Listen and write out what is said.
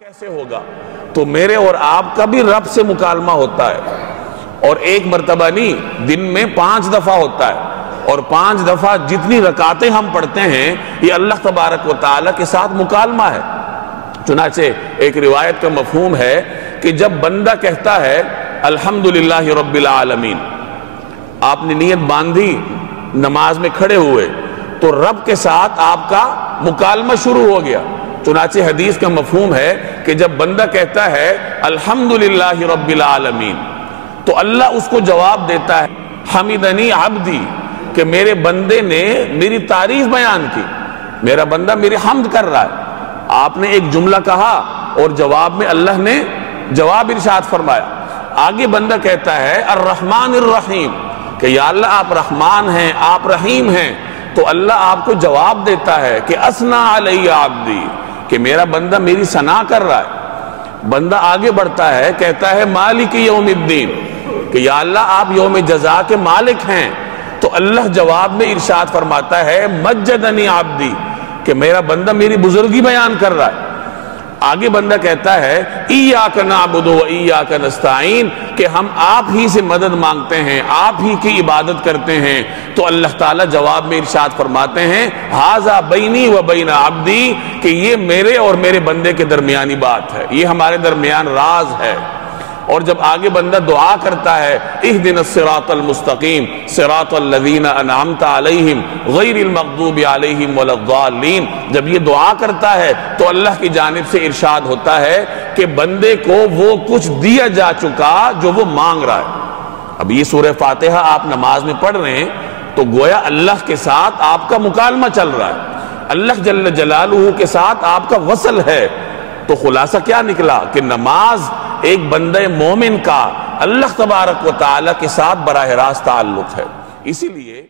کیسے ہوگا؟ تو میرے اور آپ کا بھی رب سے مکالمہ ہوتا ہے، اور ایک مرتبہ نہیں، دن میں 5 دفعہ ہوتا ہے، اور 5 دفعہ جتنی رکعتیں ہم پڑھتے ہیں یہ اللہ تبارک و تعالیٰ کے ساتھ مکالمہ ہے۔ چنانچہ ایک روایت کا مفہوم ہے کہ جب بندہ کہتا ہے الحمدللہ رب العالمین، آپ نے نیت باندھی، نماز میں کھڑے ہوئے، تو رب کے ساتھ آپ کا مکالمہ شروع ہو گیا۔ چنانچہ حدیث کا مفہوم ہے کہ جب بندہ کہتا ہے الحمدللہ رب العالمین، تو اللہ اس کو جواب دیتا ہے حمدنی عبدی، کہ میرے بندے نے میری تعریف بیان کی، میرا بندہ میری حمد کر رہا ہے۔ آپ نے ایک جملہ کہا اور جواب میں اللہ نے جواب ارشاد فرمایا۔ آگے بندہ کہتا ہے الرحمن الرحیم، کہ یا اللہ آپ رحمان ہیں، آپ رحیم ہیں، تو اللہ آپ کو جواب دیتا ہے کہ اسنا علی عبدی، کہ میرا بندہ میری ثنا کر رہا ہے۔ بندہ آگے بڑھتا ہے، کہتا ہے مالک یوم الدین، کہ یا اللہ آپ یوم جزا کے مالک ہیں، تو اللہ جواب میں ارشاد فرماتا ہے مجدنی عبدی، کہ میرا بندہ میری بزرگی بیان کر رہا ہے۔ آگے بندہ کہتا ہے ایاک نعبد و ایاک نستعین، کہ ہم آپ ہی سے مدد مانگتے ہیں، آپ ہی کی عبادت کرتے ہیں، تو اللہ تعالیٰ جواب میں ارشاد فرماتے ہیں ھذا بینی و بین عبدی، کہ یہ میرے اور میرے بندے کے درمیانی بات ہے، یہ ہمارے درمیان راز ہے۔ اور جب آگے بندہ دعا کرتا ہے اہدنا الصراط المستقیم صراط الذین انعمت علیہم غیر المغضوب علیہم ولا الضالین، جب یہ دعا کرتا ہے تو اللہ کی جانب سے ارشاد ہوتا ہے کہ بندے کو وہ کچھ دیا جا چکا جو وہ مانگ رہا ہے۔ اب یہ سورہ فاتحہ آپ نماز میں پڑھ رہے ہیں تو گویا اللہ کے ساتھ آپ کا مکالمہ چل رہا ہے، اللہ جل جلالہ کے ساتھ آپ کا وصل ہے۔ تو خلاصہ کیا نکلا کہ نماز ایک بندہ مومن کا اللہ تبارک و تعالیٰ کے ساتھ براہ راست تعلق ہے۔ اسی لیے